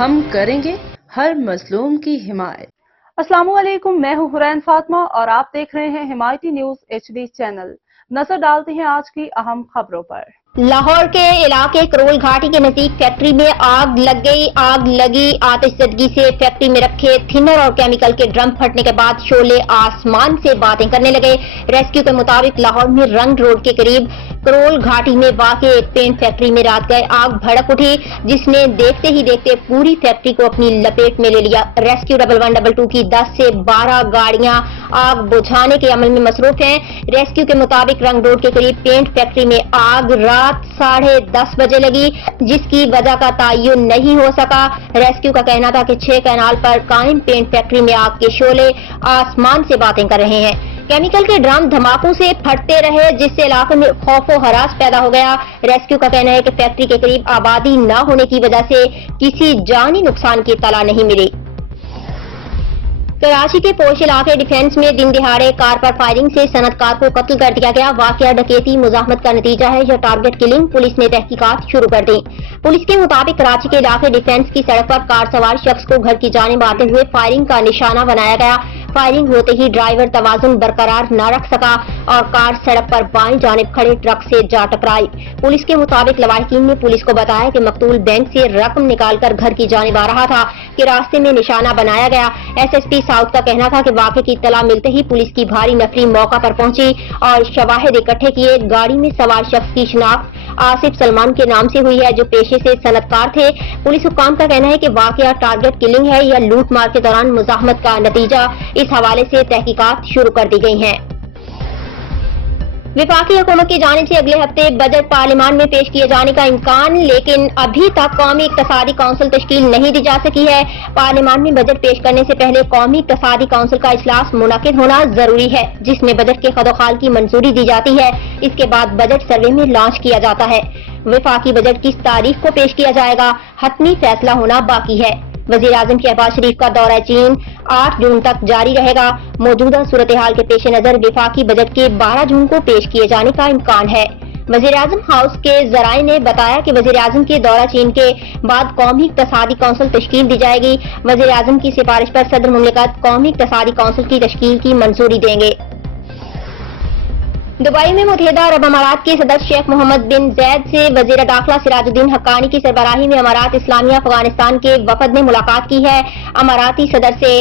ہم کریں گے ہر مظلوم کی حمایت۔ السلام علیکم، میں ہوں حرین فاطمہ اور آپ دیکھ رہے ہیں حمایتی نیوز HD چینل۔ نظر ڈالتے ہیں آج کی اہم خبروں پر۔ لاہور کے علاقے کرول گھاٹی کے نزدیک فیکٹری میں آگ لگ گئی۔ آگ لگی آتش زدگی سے فیکٹری میں رکھے تھنر اور کیمیکل کے ڈرم پھٹنے کے بعد شعلے آسمان سے باتیں کرنے لگے۔ ریسکیو کے مطابق لاہور میں رنگ روڈ کے قریب کرول گھاٹی میں واقع ایک پینٹ فیکٹری میں رات گئے آگ بھڑک اٹھی، جس نے دیکھتے ہی دیکھتے پوری فیکٹری کو اپنی لپیٹ میں لے لیا۔ ریسکیو 1122 کی 10 سے 12 گاڑیاں آگ بجھانے کے عمل میں مصروف ہیں۔ ریسکیو کے مطابق رنگ روڈ کے قریب پینٹ فیکٹری میں آگ رات 10:30 بجے لگی، جس کی وجہ کا تعین نہیں ہو سکا۔ ریسکیو کا کہنا تھا کہ 6 کینال پر قائم پینٹ فیکٹری میں آگ کے شعلے آسمان سے باتیں کر رہے ہیں۔ کیمیکل کے ڈرم دھماکوں سے پھٹتے رہے، جس سے علاقے میں خوف و ہراس پیدا ہو گیا۔ ریسکیو کا کہنا ہے کہ فیکٹری کے قریب آبادی نہ ہونے کی وجہ سے کسی جانی نقصان کی اطلاع نہیں ملی۔ کراچی کے پوش علاقے ڈیفنس میں دن دہاڑے کار پر فائرنگ سے صنعت کار کو قتل کر دیا گیا۔ واقعہ ڈکیتی مزاحمت کا نتیجہ ہے یا ٹارگٹ کلنگ؟ پولیس نے تحقیقات شروع کر دی۔ پولیس کے مطابق کراچی کے علاقے ڈیفنس کی سڑک پر کار سوار شخص کو گھر کی جانب آتے ہوئے فائرنگ کا نشانہ بنایا گیا۔ فائرنگ ہوتے ہی ڈرائیور توازن برقرار نہ رکھ سکا اور کار سڑک پر بائیں جانب کھڑے ٹرک سے جا ٹکرائی۔ پولیس کے مطابق لواحقین نے پولیس کو بتایا کہ مقتول بینک سے رقم نکال کر گھر کی جانب آ رہا تھا کہ راستے میں نشانہ بنایا گیا۔ SSP ساؤتھ کا کہنا تھا کہ واقعے کی اطلاع ملتے ہی پولیس کی بھاری نفری موقع پر پہنچی اور شواہد اکٹھے کیے۔ گاڑی میں سوار شخص کی شناخت آصف سلمان کے نام سے ہوئی ہے، جو پیشے سے صنعت کار تھے۔ پولیس حکام کا کہنا ہے کہ واقعہ ٹارگٹ کلنگ ہے یا لوٹ مار کے دوران مزاحمت کا نتیجہ۔ اس حوالے سے تحقیقات شروع کر دی گئی ہیں۔ وفاقی حکومت کی جانب سے اگلے ہفتے بجٹ پارلیمان میں پیش کیے جانے کا امکان، لیکن ابھی تک قومی اقتصادی کونسل تشکیل نہیں دی جا سکی ہے۔ پارلیمان میں بجٹ پیش کرنے سے پہلے قومی اقتصادی کونسل کا اجلاس منعقد ہونا ضروری ہے، جس میں بجٹ کے خدوخال کی منظوری دی جاتی ہے۔ اس کے بعد بجٹ سروے میں لانچ کیا جاتا ہے۔ وفاقی بجٹ کس تاریخ کو پیش کیا جائے گا، حتمی فیصلہ ہونا باقی ہے۔ وزیر اعظم شہباز شریف کا دورہ چین 8 جون تک جاری رہے گا۔ موجودہ صورتحال کے پیش نظر وفاقی بجٹ کے 12 جون کو پیش کیے جانے کا امکان ہے۔ وزیر اعظم ہاؤس کے ذرائع نے بتایا کہ وزیر اعظم کے دورہ چین کے بعد قومی اقتصادی کونسل تشکیل دی جائے گی۔ وزیر اعظم کی سفارش پر صدر مملکت قومی اقتصادی کونسل کی تشکیل کی منظوری دیں گے۔ دبئی میں متحدہ عرب امارات کے صدر شیخ محمد بن زید سے وزیر داخلہ سراج الدین حقانی کی سربراہی میں امارات اسلامیہ افغانستان کے وفد نے ملاقات کی ہے۔ اماراتی صدر سے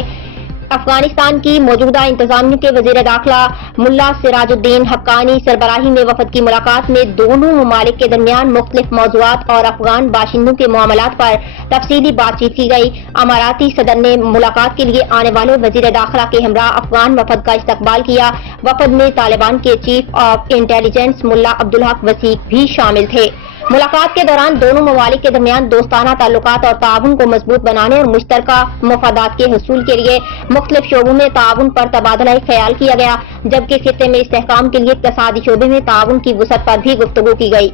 افغانستان کی موجودہ انتظامیہ کے وزیر داخلہ ملا سراج الدین حقانی سربراہی میں وفد کی ملاقات میں دونوں ممالک کے درمیان مختلف موضوعات اور افغان باشندوں کے معاملات پر تفصیلی بات چیت کی گئی۔ اماراتی صدر نے ملاقات کے لیے آنے والے وزیر داخلہ کے ہمراہ افغان وفد کا استقبال کیا۔ وفد میں طالبان کے چیف آف انٹیلیجنس ملا عبدالحق وثیق بھی شامل تھے۔ ملاقات کے دوران دونوں ممالک کے درمیان دوستانہ تعلقات اور تعاون کو مضبوط بنانے اور مشترکہ مفادات کے حصول کے لیے مختلف شعبوں میں تعاون پر تبادلہ خیال کیا گیا، جبکہ خطے میں استحکام کے لیے اقتصادی شعبے میں تعاون کی وسعت پر بھی گفتگو کی گئی۔